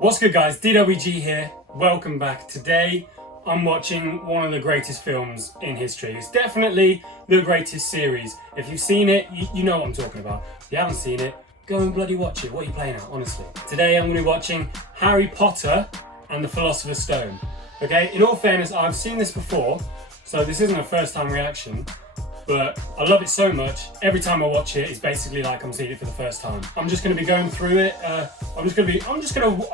What's good guys, DWG here, welcome back. Today I'm watching one of the greatest films in history. It's definitely the greatest series. If you've seen it, you know what I'm talking about. If you haven't seen it, go and bloody watch it. What are you playing at, honestly? Today I'm going to be watching Harry Potter and the Philosopher's Stone. Okay, in all fairness, I've seen this before, so this isn't a first time reaction. But I love it so much, every time I watch it, it's basically like I'm seeing it for the first time. I'm just going to be going through it. I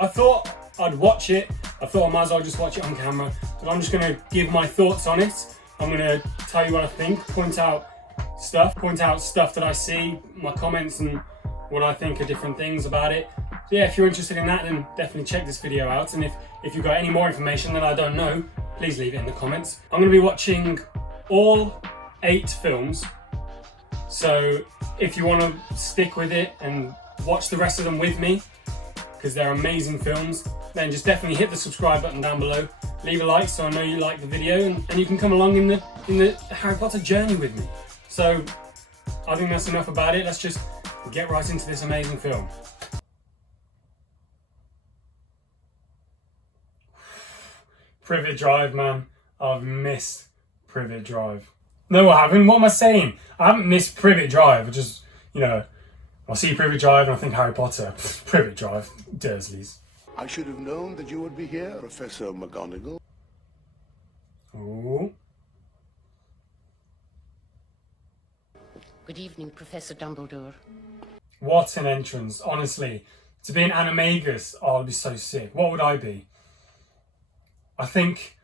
thought I'd watch it. I thought I might as well just watch it on camera. But I'm just going to give my thoughts on it. I'm going to tell you what I think, point out stuff that I see, my comments and what I think are different things about it. So yeah, if you're interested in that, then definitely check this video out. And if you've got any more information that I don't know, please leave it in the comments. I'm going to be watching all 8 films, so if you want to stick with it and watch the rest of them with me, because they're amazing films, then just definitely hit the subscribe button down below, leave a like so I know you like the video, and you can come along in the Harry Potter journey with me. So I think that's enough about it. Let's just get right into this amazing film. Privet Drive, man. I've missed Privet Drive. No, I haven't. What am I saying? I haven't missed Privet Drive. I just, I see Privet Drive and I think Harry Potter. Privet Drive, Dursleys. I should have known that you would be here, Professor McGonagall. Ooh. Good evening, Professor Dumbledore. What an entrance, honestly. To be an animagus, I'd be so sick. What would I be? I think,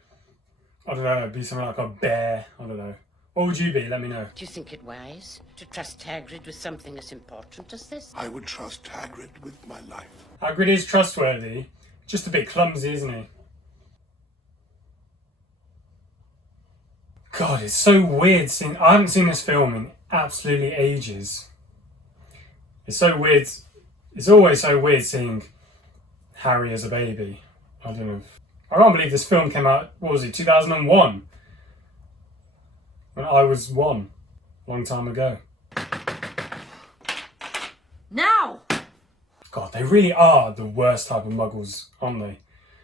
I don't know, I'd be something like a bear. I don't know. What would you be? Let me know. Do you think it wise to trust Hagrid with something as important as this? I would trust Hagrid with my life. Hagrid is trustworthy. Just a bit clumsy, isn't he? God, it's so weird seeing... I haven't seen this film in absolutely ages. It's so weird. It's always so weird seeing Harry as a baby. I don't know. I can't believe this film came out, what was it, 2001? When I was 1, long time ago. Now! God, they really are the worst type of muggles, aren't they?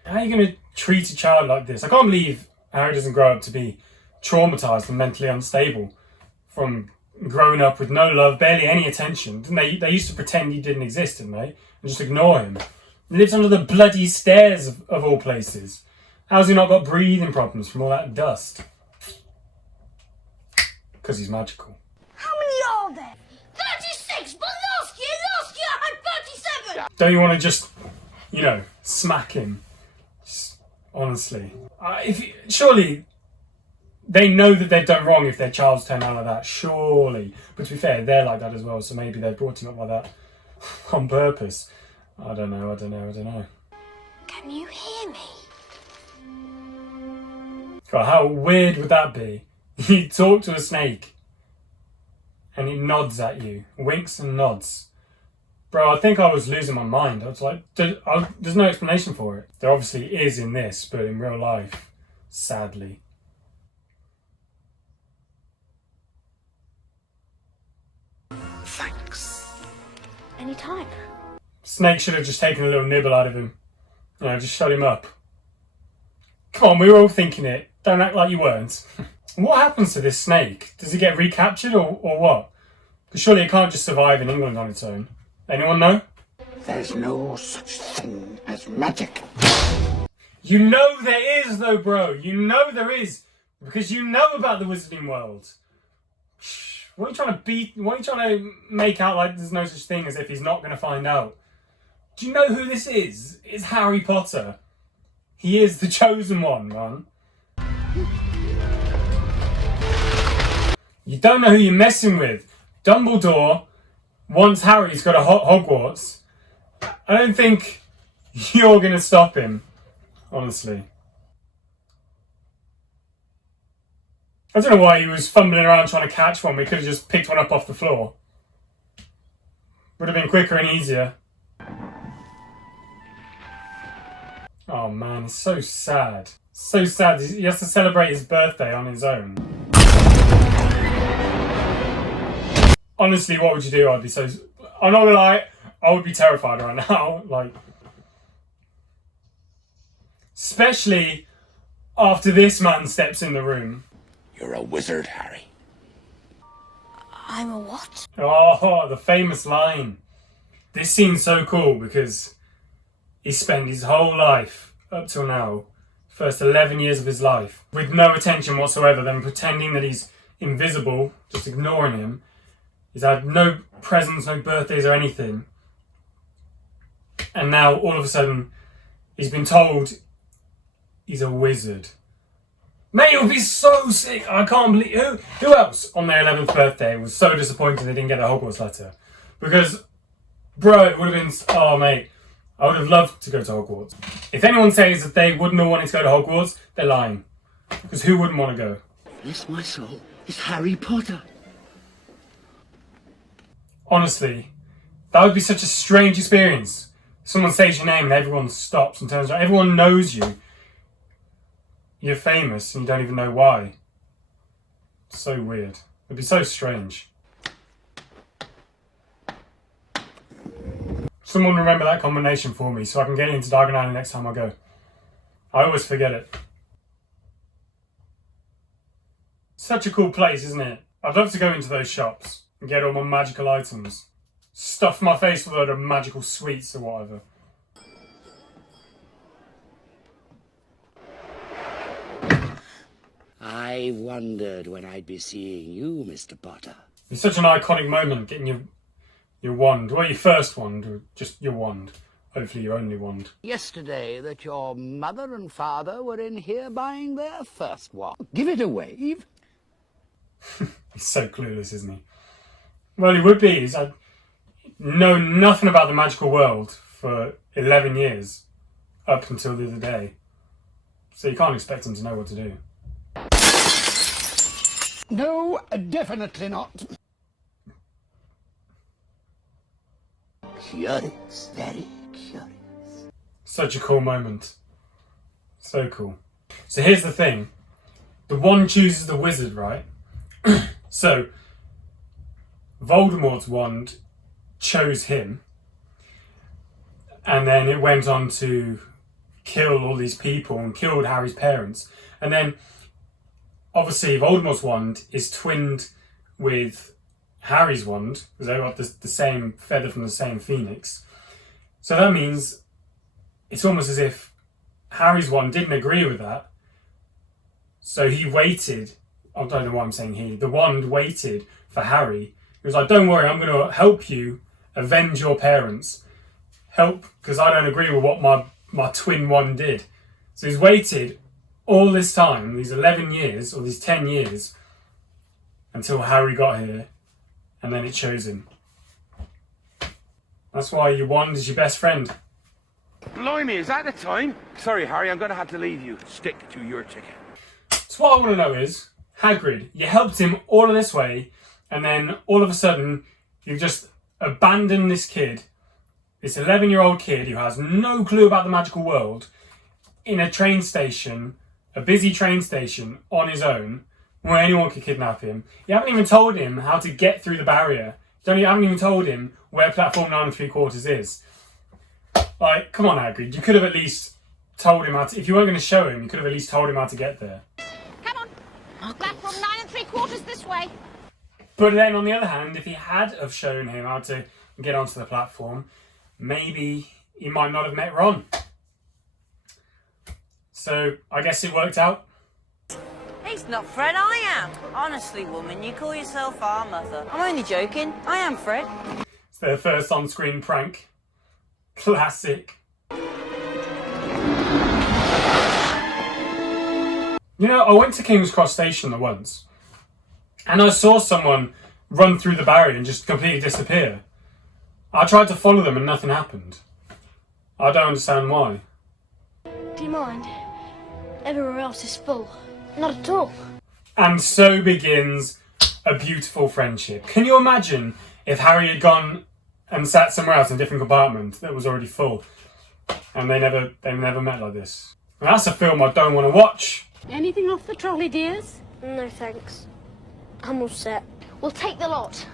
How are you going to treat a child like this? I can't believe Harry doesn't grow up to be traumatised and mentally unstable from growing up with no love, barely any attention. Didn't they used to pretend he didn't exist, didn't they? And just ignore him. He lives under the bloody stairs of all places. How's he not got breathing problems from all that dust? Because he's magical. How many are there? 36, but last year I had 37! Don't you want to just, smack him? Just, honestly. Surely they know that they've done wrong if their child's turned out like that, surely. But to be fair, they're like that as well, so maybe they brought him up like that on purpose. I don't know. Can you hear me? God, how weird would that be? You talk to a snake and it nods at you, winks and nods. Bro, I think I was losing my mind. I was like, there's no explanation for it. There obviously is in this, but in real life, sadly. Thanks. Anytime. Snake should have just taken a little nibble out of him. Just shut him up. Come on, we were all thinking it. Don't act like you weren't. What happens to this snake? Does it get recaptured or what? Because surely it can't just survive in England on its own. Anyone know? There's no such thing as magic. You know there is though, bro. You know there is. Because you know about the wizarding world. What are you trying to make out like there's no such thing as if he's not going to find out? Do you know who this is? It's Harry Potter. He is the chosen one, man. You don't know who you're messing with. Dumbledore wants Harry to go to Hogwarts. I don't think you're going to stop him, honestly. I don't know why he was fumbling around trying to catch one. We could have just picked one up off the floor. Would have been quicker and easier. Oh man, it's so sad. So sad. He has to celebrate his birthday on his own. Honestly, what would you do? I'm not gonna lie, I would be terrified right now. Like, Especially after this man steps in the room. You're a wizard, Harry. I'm a what? Oh, the famous line. This scene's so cool because he spent his whole life, up till now, first 11 years of his life, with no attention whatsoever, then pretending that he's invisible, just ignoring him. He's had no presents, no birthdays or anything. And now, all of a sudden, he's been told he's a wizard. Mate, it would be so sick. I can't believe... Who else on their 11th birthday was so disappointed they didn't get a Hogwarts letter? Because, bro, it would have been... Oh, mate. I would have loved to go to Hogwarts. If anyone says that they wouldn't have wanted to go to Hogwarts, they're lying. Because who wouldn't want to go? Bless my soul, it's Harry Potter. Honestly, that would be such a strange experience. Someone says your name and everyone stops and turns around. Everyone knows you. You're famous and you don't even know why. So weird. It'd be so strange. Someone remember that combination for me so I can get into Diagon Alley next time I go. I always forget it. Such a cool place, isn't it? I'd love to go into those shops and get all my magical items. Stuff my face with a load of magical sweets or whatever. I wondered when I'd be seeing you, Mr. Potter. It's such an iconic moment, getting your wand. Well, your first wand, or just your wand. Hopefully your only wand. Yesterday that your mother and father were in here buying their first one. Give it a wave. He's so clueless, isn't he? Well, he would be. I know nothing about the magical world for 11 years, up until the other day. So you can't expect him to know what to do. No, definitely not. Curious, very curious. Such a cool moment. So cool. So here's the thing. The wand chooses the wizard, right? So, Voldemort's wand chose him. And then it went on to kill all these people and killed Harry's parents. And then, obviously, Voldemort's wand is twinned with Harry's wand, because they got the same feather from the same phoenix. So that means it's almost as if Harry's wand didn't agree with that. So he waited. I don't know why I'm saying he. The wand waited for Harry. He was like, don't worry, I'm going to help you avenge your parents. Help, because I don't agree with what my twin wand did. So he's waited all this time, these 11 years, or these 10 years, until Harry got here, and then it chose him. That's why your wand is your best friend. Blimey, is that the time? Sorry, Harry, I'm going to have to leave you. Stick to your ticket. So what I want to know is, Hagrid, you helped him all of this way, and then all of a sudden, you've just abandoned this kid, this 11-year-old kid who has no clue about the magical world, in a train station, a busy train station, on his own, where anyone could kidnap him. You haven't even told him how to get through the barrier. You haven't even told him where platform 9 3/4 is. Like, come on, Hagrid, you could have at least told him how to... If you weren't going to show him, you could have at least told him how to get there. Come on. Platform 9 3/4 this way. But then, on the other hand, if he had have shown him how to get onto the platform, maybe he might not have met Ron. So, I guess it worked out. He's not Fred, I am. Honestly, woman, you call yourself our mother. I'm only joking. I am Fred. It's their first on-screen prank. Classic. You know, I went to King's Cross Station once, and I saw someone run through the barrier and just completely disappear. I tried to follow them and nothing happened. I don't understand why. Do you mind? Everywhere else is full. Not at all. And so begins a beautiful friendship. Can you imagine if Harry had gone and sat somewhere else in a different compartment that was already full, and they never met like this? Now, that's a film I don't want to watch. Anything off the trolley, dears? No thanks. I'm all set. We'll take the lot.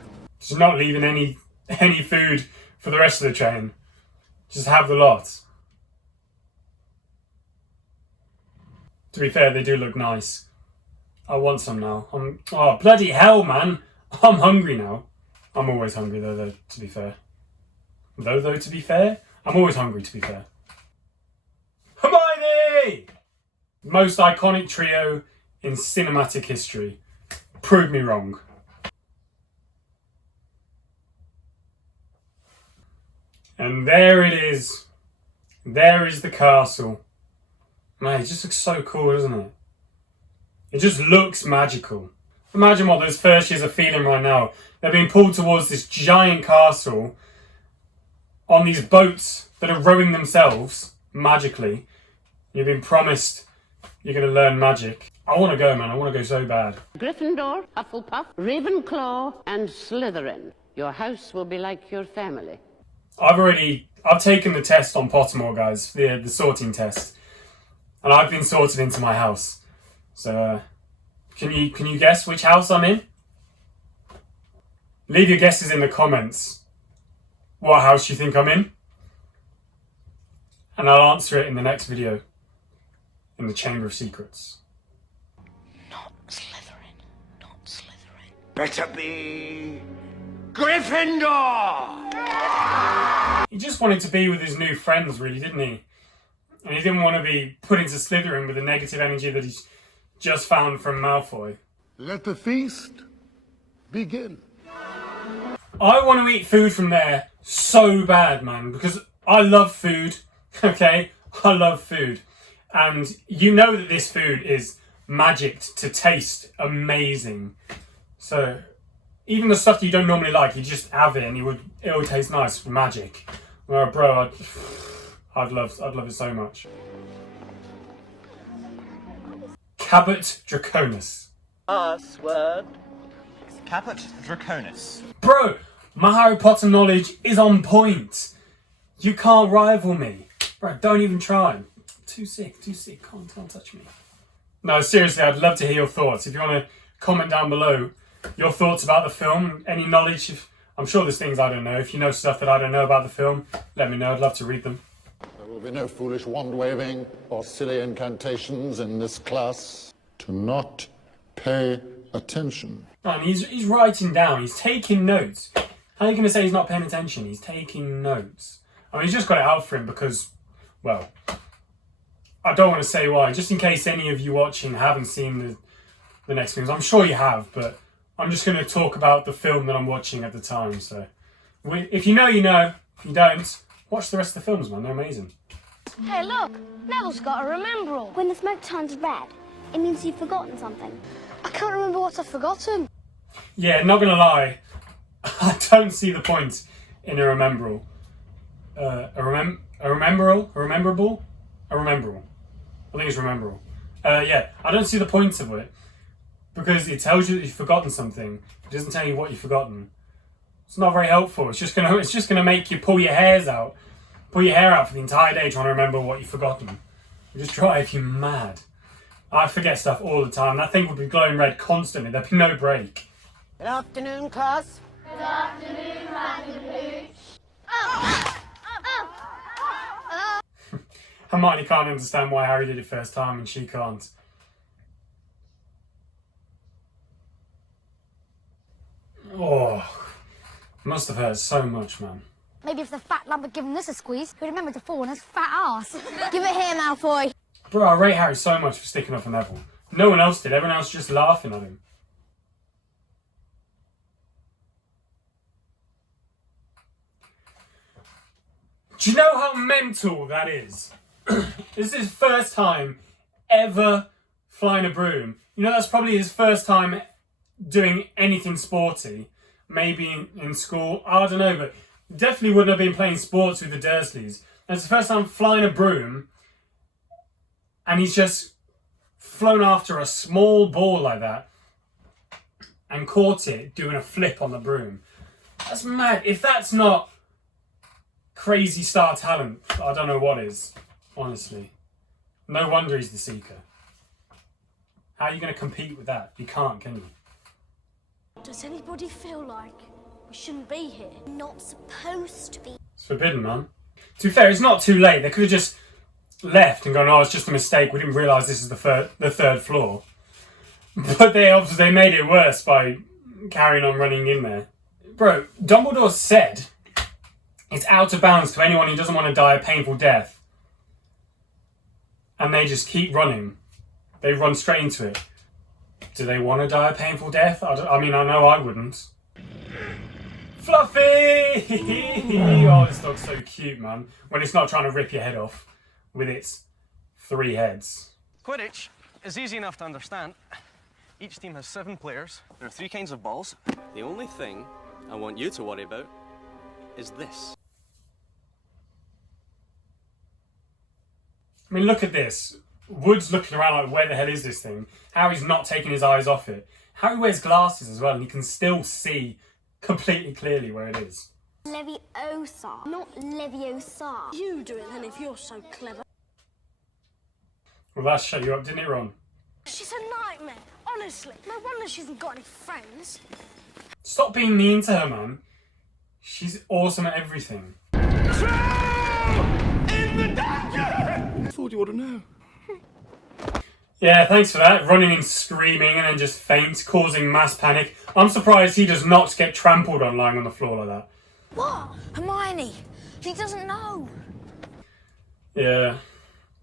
Just not leaving any food for the rest of the train. Just have the lot. To be fair, they do look nice. I want some now. Oh, bloody hell, man. I'm hungry now. I'm always hungry, though, to be fair. Though, to be fair? I'm always hungry, to be fair. Hermione! Most iconic trio in cinematic history. Prove me wrong. And there it is. There is the castle. Man, it just looks so cool, doesn't it? It just looks magical. Imagine what those first years are feeling right now. They're being pulled towards this giant castle on these boats that are rowing themselves magically. You've been promised you're going to learn magic. I want to go, man. I want to go so bad. Gryffindor, Hufflepuff, Ravenclaw, and Slytherin. Your house will be like your family. I've taken the test on Pottermore, guys, the sorting test, and I've been sorted into my house. So, can you guess which house I'm in? Leave your guesses in the comments. What house you think I'm in? And I'll answer it in the next video, in the Chamber of Secrets. Not Slytherin. Not Slytherin. Better be Gryffindor! He just wanted to be with his new friends, really, didn't he? And he didn't want to be put into Slytherin with the negative energy that he's just found from Malfoy. Let the feast begin. I want to eat food from there so bad, man, because I love food, okay? I love food. And you know that this food is magicked to taste amazing. So, even the stuff that you don't normally like, you just have it and it would taste nice with magic. Well, bro, I'd love it so much. Cabot Draconis. Password. Cabot Draconis. Bro, my Harry Potter knowledge is on point. You can't rival me. Bro, don't even try. Too sick. Can't touch me. No, seriously, I'd love to hear your thoughts. If you want to comment down below your thoughts about the film, any knowledge. I'm sure there's things I don't know. If you know stuff that I don't know about the film, let me know. I'd love to read them. There will be no foolish wand-waving or silly incantations in this class. Do not pay attention. And he's writing down. He's taking notes. How are you going to say he's not paying attention? He's taking notes. I mean, he's just got it out for him because, well, I don't want to say why. Just in case any of you watching haven't seen the next films. I'm sure you have, but I'm just going to talk about the film that I'm watching at the time. So, if you know, you know. If you don't, watch the rest of the films, man. They're amazing. Hey, look. Neville's got a remembrall. When the smoke turns red, it means you've forgotten something. I can't remember what I've forgotten. Yeah, not going to lie. I don't see the point in a remembrall. A rememberable? I think it's rememberable. Yeah, I don't see the point of it. Because it tells you that you've forgotten something. It doesn't tell you what you've forgotten. It's not very helpful. It's just gonna make you pull your hair out for the entire day trying to remember what you've forgotten. It just drive you mad. I forget stuff all the time. That thing would be glowing red constantly. There'd be no break. Good afternoon, class. Good afternoon, Madam Pooch. Hermione can't understand why Harry did it first time and she can't. Oh, must have hurt so much, man. Maybe if the fat lad had given this a squeeze, he'd remember to fall on his fat ass. Give it here, Malfoy. Bro, I rate Harry so much for sticking up for Neville. No one else did. Everyone else just laughing at him. Do you know how mental that is? This is his first time ever flying a broom. You know, that's probably his first time doing anything sporty. Maybe in school, I don't know, but definitely wouldn't have been playing sports with the Dursleys. And it's the first time flying a broom, and he's just flown after a small ball like that and caught it doing a flip on the broom. That's mad. If that's not crazy star talent, I don't know what is, honestly. No wonder he's the Seeker. How are you going to compete with that? You can't, can you? Does anybody feel like we shouldn't be here? Not supposed to be. It's forbidden, man. To be fair, it's not too late. They could have just left and gone, oh, it's just a mistake, we didn't realise this is the third floor. But they made it worse by carrying on running in there. Bro, Dumbledore said it's out of bounds to anyone who doesn't want to die a painful death. And they just keep running. They run straight into it. Do they want to die a painful death? I mean, I know I wouldn't. Fluffy! Oh, this dog's so cute, man. When it's not trying to rip your head off with its 3 heads. Quidditch is easy enough to understand. Each team has 7 players. There are 3 kinds of balls. The only thing I want you to worry about is this. I mean, look at this. Wood's looking around like, where the hell is this thing? Harry's not taking his eyes off it. Harry wears glasses as well, and he can still see completely clearly where it is. Leviosa, not Leviosa. You do it then if you're so clever. Well, that shut you up, didn't it, Ron? She's a nightmare, honestly. No wonder she hasn't got any friends. Stop being mean to her, man. She's awesome at everything. In the danger! I thought you ought to know. Yeah, thanks for that. Running and screaming and then just faints, causing mass panic. I'm surprised he does not get trampled on lying on the floor like that. What? Hermione? He doesn't know. Yeah.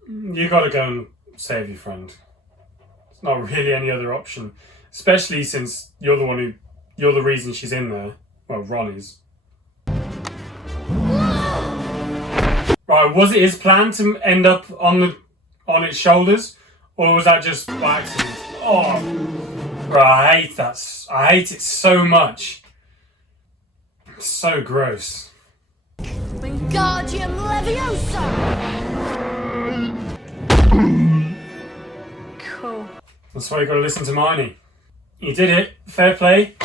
You gotta go and save your friend. There's not really any other option. Especially since you're the reason she's in there. Well, Ron is. Right, was it his plan to end up on its shoulders? Or was that just by accident? Oh, bro, I hate that. I hate it so much. It's so gross. Wingardium Leviosa! Cool. That's why you got to listen to Hermione. He did it. Fair play.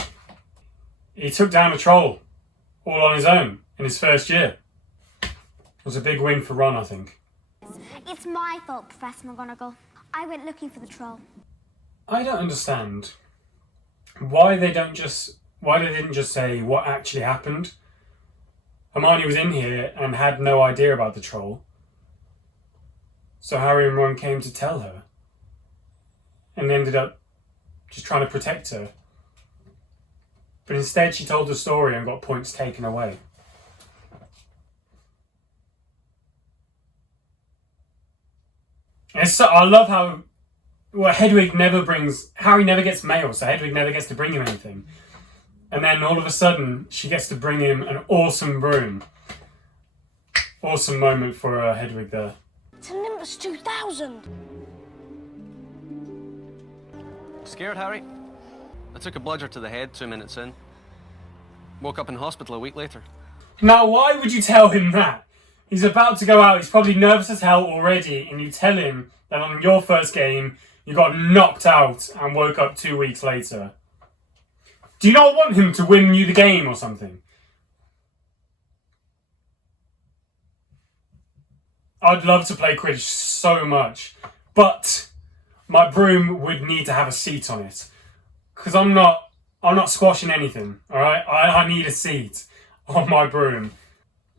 He took down a troll all on his own in his first year. It was a big win for Ron, I think. It's my fault, Professor McGonagall. I went looking for the troll. I don't understand why they didn't just say what actually happened. Hermione was in here and had no idea about the troll. So Harry and Ron came to tell her. And ended up just trying to protect her. But instead she told the story and got points taken away. And I love how Hedwig Harry never gets mail, so Hedwig never gets to bring him anything. And then all of a sudden, she gets to bring him an awesome broom. Awesome moment for Hedwig there. It's a Nimbus 2000. Scared, Harry? I took a bludger to the head 2 minutes in. Woke up in hospital a week later. Now, why would you tell him that? He's about to go out, he's probably nervous as hell already, and you tell him that on your first game, you got knocked out and woke up 2 weeks later. Do you not want him to win you the game or something? I'd love to play Quidditch so much, but my broom would need to have a seat on it. Because I'm not squashing anything, alright? I need a seat on my broom.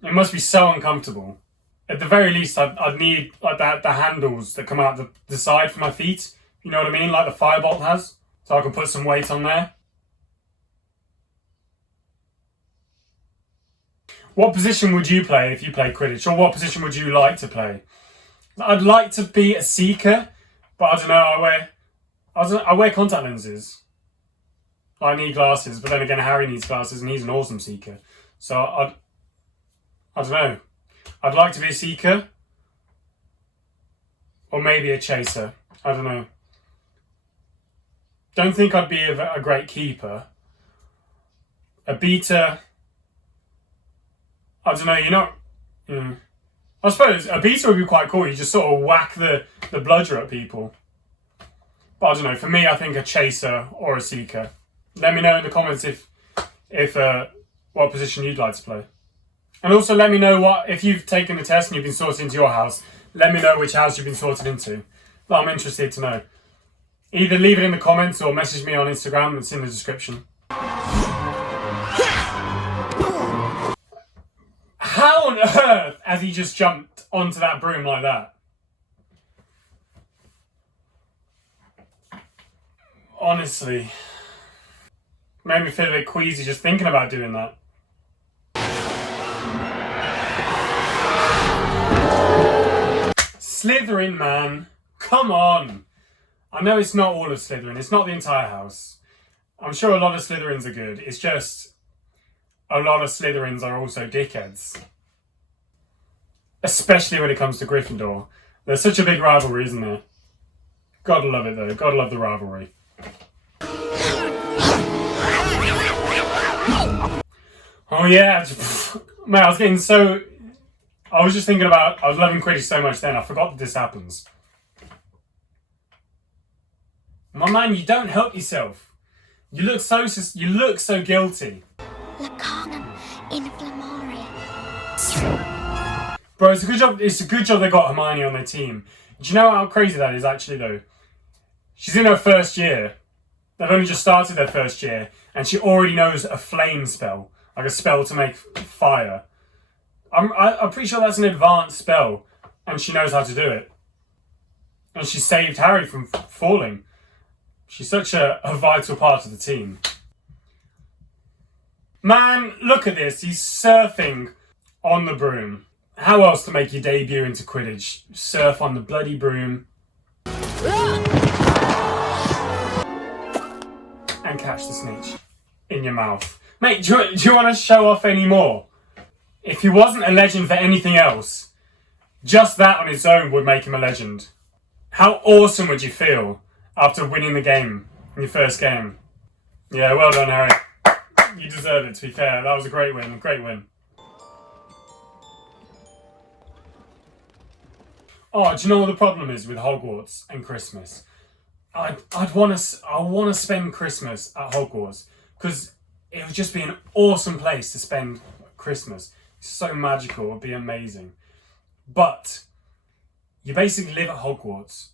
It must be so uncomfortable. At the very least, I'd need like the handles that come out the side for my feet. You know what I mean? Like the Firebolt has. So I can put some weight on there. What position would you play if you played Quidditch? Or what position would you like to play? I'd like to be a seeker, but I don't know, I wear contact lenses. I need glasses, but then again Harry needs glasses and he's an awesome seeker. So I don't know. I'd like to be a seeker. Or maybe a chaser. I don't know. Don't think I'd be a great keeper. A beater. I don't know, you're not... I suppose a beater would be quite cool. You just sort of whack the bludger at people. But I don't know, for me I think a chaser or a seeker. Let me know in the comments if what position you'd like to play. And also let me know if you've taken the test and you've been sorted into your house, let me know which house you've been sorted into. I'm interested to know. Either leave it in the comments or message me on Instagram, it's in the description. How on earth has he just jumped onto that broom like that? Honestly. Made me feel a bit queasy just thinking about doing that. Slytherin, man. Come on. I know it's not all of Slytherin. It's not the entire house. I'm sure a lot of Slytherins are good. It's just a lot of Slytherins are also dickheads. Especially when it comes to Gryffindor. There's such a big rivalry, isn't there? Gotta love it though. Gotta love the rivalry. Oh yeah. Man, I was getting so... I was just thinking about... I was loving Quidditch so much then. I forgot that this happens. My man, you don't help yourself. You look so guilty. Bro, it's a good job. It's a good job they got Hermione on their team. Do you know how crazy that is, actually, though? She's in her first year. They've only just started their first year, and she already knows a flame spell, like a spell to make fire. I'm pretty sure that's an advanced spell, and she knows how to do it. And she saved Harry from falling. She's such a vital part of the team. Man, look at this. He's surfing on the broom. How else to make your debut into Quidditch? Surf on the bloody broom. And catch the snitch in your mouth. Mate, do you want to show off any more? If he wasn't a legend for anything else, just that on its own would make him a legend. How awesome would you feel after winning the game in your first game? Yeah, well done, Harry. You deserve it, to be fair. That was a great win. Great win. Oh, do you know what the problem is with Hogwarts and Christmas? I want to spend Christmas at Hogwarts because it would just be an awesome place to spend Christmas. It's so magical. It would be amazing. But you basically live at Hogwarts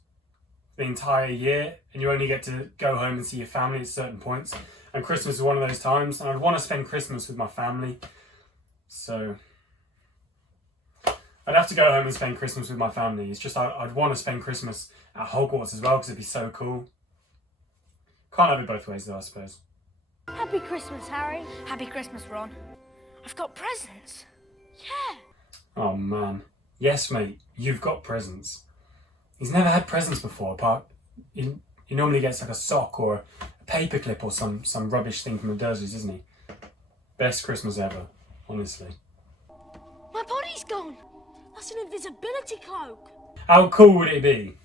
the entire year and you only get to go home and see your family at certain points. And Christmas is one of those times. And I'd want to spend Christmas with my family. So I'd have to go home and spend Christmas with my family. It's just I'd want to spend Christmas at Hogwarts as well because it'd be so cool. Can't have it both ways though, I suppose. Happy Christmas, Harry. Happy Christmas, Ron. I've got presents. Yeah. Oh man. Yes, mate. You've got presents. He's never had presents before, apart... He normally gets like a sock or a paperclip or some rubbish thing from the Dursleys, isn't he? Best Christmas ever, honestly. My body's gone. That's an invisibility cloak. How cool would it be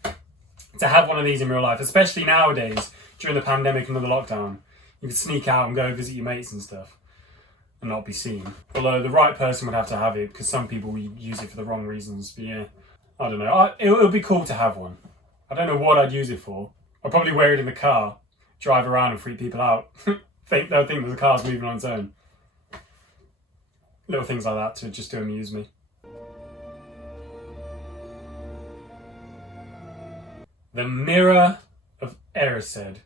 to have one of these in real life, especially nowadays during the pandemic and the lockdown? You could sneak out and go visit your mates and stuff and not be seen. Although the right person would have to have it because some people use it for the wrong reasons. But yeah, I don't know. It would be cool to have one. I don't know what I'd use it for. I'd probably wear it in the car, drive around and freak people out. They'll think that the car's moving on its own. Little things like that to amuse me. The Mirror of Erised.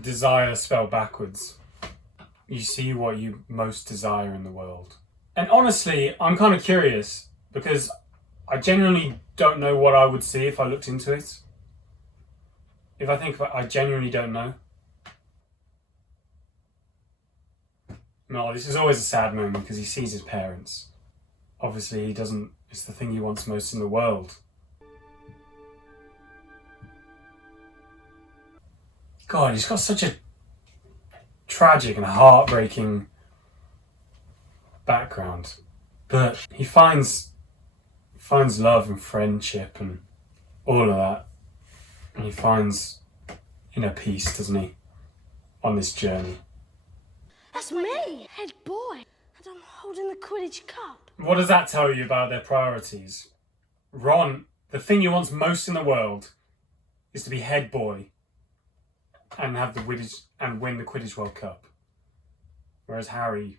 Desire spelled backwards. You see what you most desire in the world. And honestly, I'm kind of curious because I genuinely don't know what I would see if I looked into it. If I think about it, I genuinely don't know. No, this is always a sad moment because he sees his parents. Obviously, he doesn't... It's the thing he wants most in the world. God, he's got such a tragic and heartbreaking background. But he finds love and friendship and all of that. And he finds inner peace, doesn't he? On this journey. That's me, head boy. And I'm holding the Quidditch cup. What does that tell you about their priorities? Ron, the thing he wants most in the world is to be head boy and have the Quidditch and win the Quidditch World Cup. Whereas Harry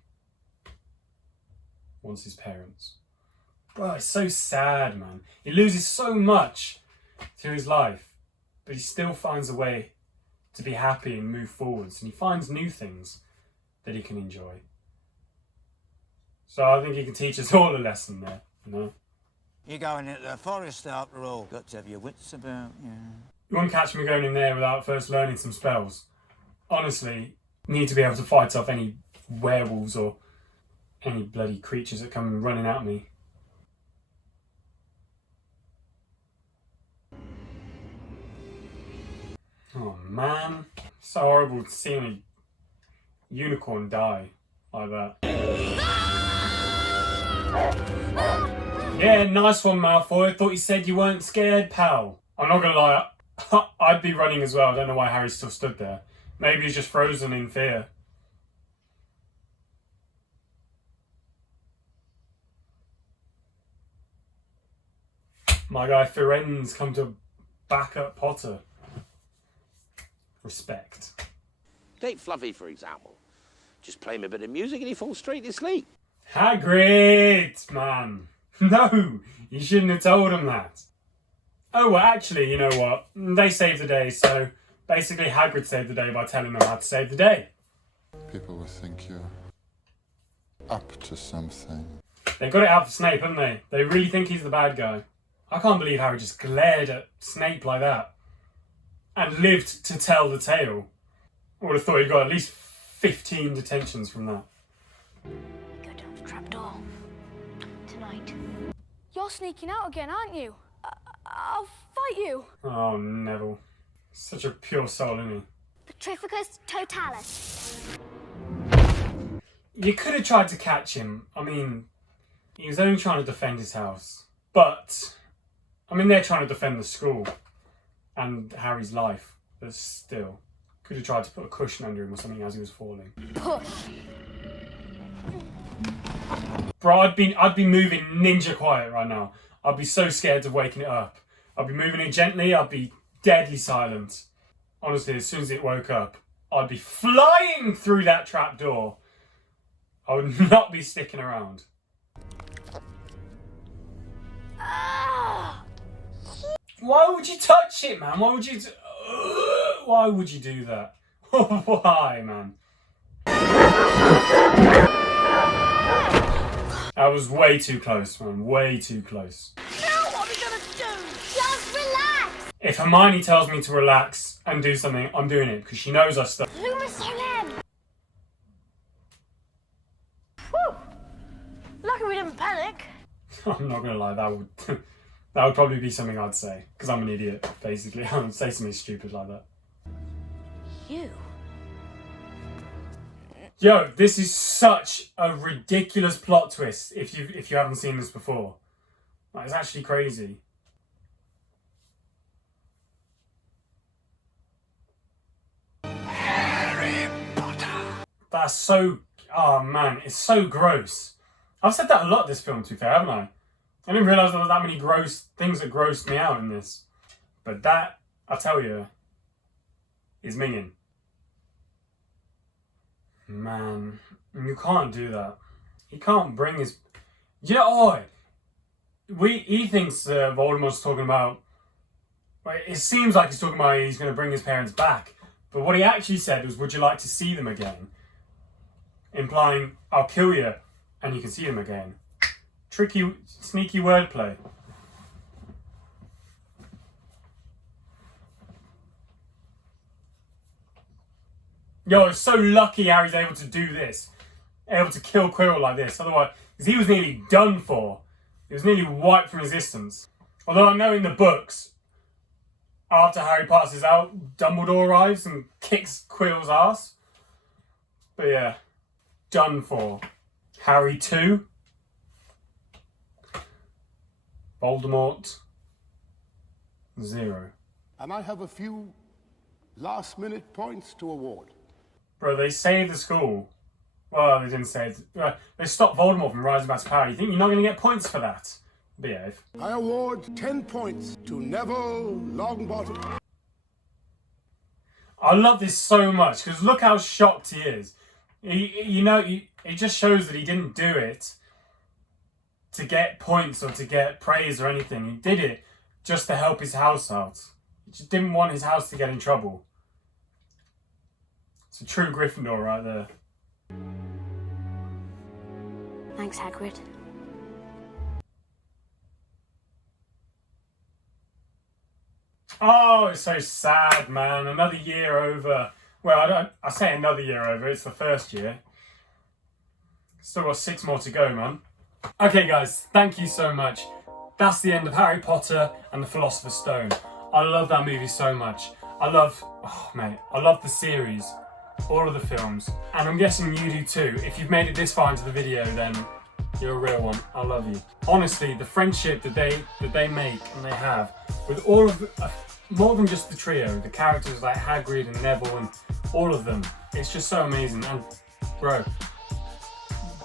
wants his parents. Bro, it's so sad, man. He loses so much to his life, but he still finds a way to be happy and move forwards, and he finds new things that he can enjoy. So I think he can teach us all a lesson there, you know? You're going into the forest after all. Got to have your wits about, yeah. You won't catch me going in there without first learning some spells. Honestly, need to be able to fight off any werewolves or any bloody creatures that come running at me. Oh man, so horrible seeing a unicorn die like that. Yeah, nice one, Malfoy. I thought you said you weren't scared, pal. I'm not gonna lie, I'd be running as well. I don't know why Harry still stood there. Maybe he's just frozen in fear. My guy Firenze come to back up Potter. Respect. Take Fluffy, for example. Just play him a bit of music and he falls straight asleep. Hagrid, man. No, you shouldn't have told him that. Oh, well, actually, you know what? They saved the day, so basically Hagrid saved the day by telling them how to save the day. People will think you're up to something. They got it out for Snape, haven't they? They really think he's the bad guy. I can't believe Harry just glared at Snape like that and lived to tell the tale. I would have thought he'd got at least 15 detentions from that. Go down the trapdoor. Tonight. You're sneaking out again, aren't you? I'll fight you. Oh, Neville. Such a pure soul, isn't he? Petrificus totalis. You could have tried to catch him. I mean, he was only trying to defend his house. But, I mean, they're trying to defend the school and Harry's life. But still, could have tried to put a cushion under him or something as he was falling. Push. Bro, I'd be moving ninja quiet right now. I'd be so scared of waking it up. I'd be moving it gently. I'd be deadly silent. Honestly, as soon as it woke up, I'd be flying through that trap door. I would not be sticking around. Why would you touch it, man? Why would you do that? Why, man? That was way too close, man. Way too close. Now what are we gonna do? Just relax. If Hermione tells me to relax and do something, I'm doing it because she knows I stuck. Loomis again. Whew. Lucky we didn't panic. I'm not gonna lie, that would probably be something I'd say because I'm an idiot. Basically, I would say something stupid like that. You? Yo, this is such a ridiculous plot twist if you haven't seen this before. Like, it's actually crazy. Harry Potter. That's so... Oh, man, it's so gross. I've said that a lot this film, to be fair, haven't I? I didn't realise there was that many gross things that grossed me out in this. But that, I tell you, is minging. Man, you can't do that. He can't bring his... You know, he thinks Voldemort's talking about... It seems like he's talking about he's going to bring his parents back. But what he actually said was, would you like to see them again? Implying, I'll kill you and you can see them again. Tricky, sneaky wordplay. Yo, it's so lucky Harry's able to do this. Able to kill Quirrell like this. Otherwise, because he was nearly done for. He was nearly wiped from existence. Although I know in the books, after Harry passes out, Dumbledore arrives and kicks Quirrell's ass. But yeah, done for. Harry 2. Voldemort 0. And I have a few last-minute points to award. Bro, they saved the school. Well, they didn't save... They stopped Voldemort from rising back to power. You think you're not going to get points for that? Behave. I award 10 points to Neville Longbottom. I love this so much, because look how shocked he is. It just shows that he didn't do it to get points or to get praise or anything. He did it just to help his house out. He just didn't want his house to get in trouble. It's a true Gryffindor right there. Thanks, Hagrid. Oh, it's so sad, man. Another year over. Well, I say another year over. It's the first year. Still got 6 more to go, man. Okay, guys, thank you so much. That's the end of Harry Potter and the Philosopher's Stone. I love that movie so much. I love the series, all of the films, and I'm guessing you do too. If you've made it this far into the video, then you're a real one. I love you. Honestly, the friendship that they make and they have with all of more than just the trio, the characters like Hagrid and Neville and all of them, it's just so amazing. And bro,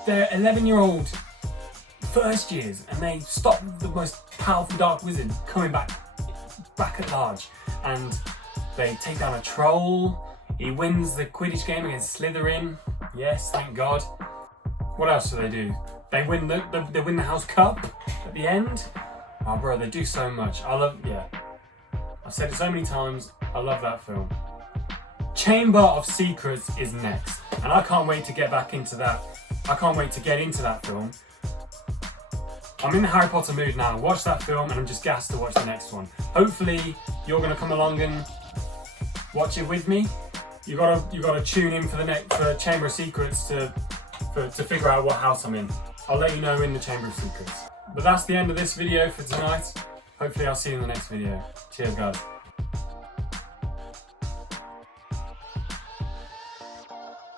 they're 11-year-old first years and they stop the most powerful dark wizard coming back at large, and they take down a troll. He wins the Quidditch game against Slytherin. Yes, thank God. What else do? They win the House Cup at the end. Oh bro, they do so much. I've said it so many times, I love that film. Chamber of Secrets is next, and I can't wait to get back into that. I can't wait to get into that film. I'm in the Harry Potter mood now. Watch that film and I'm just gassed to watch the next one. Hopefully you're gonna come along and watch it with me. You gotta tune in for Chamber of Secrets to figure out what house I'm in. I'll let you know in the Chamber of Secrets. But that's the end of this video for tonight. Hopefully I'll see you in the next video. Cheers, guys.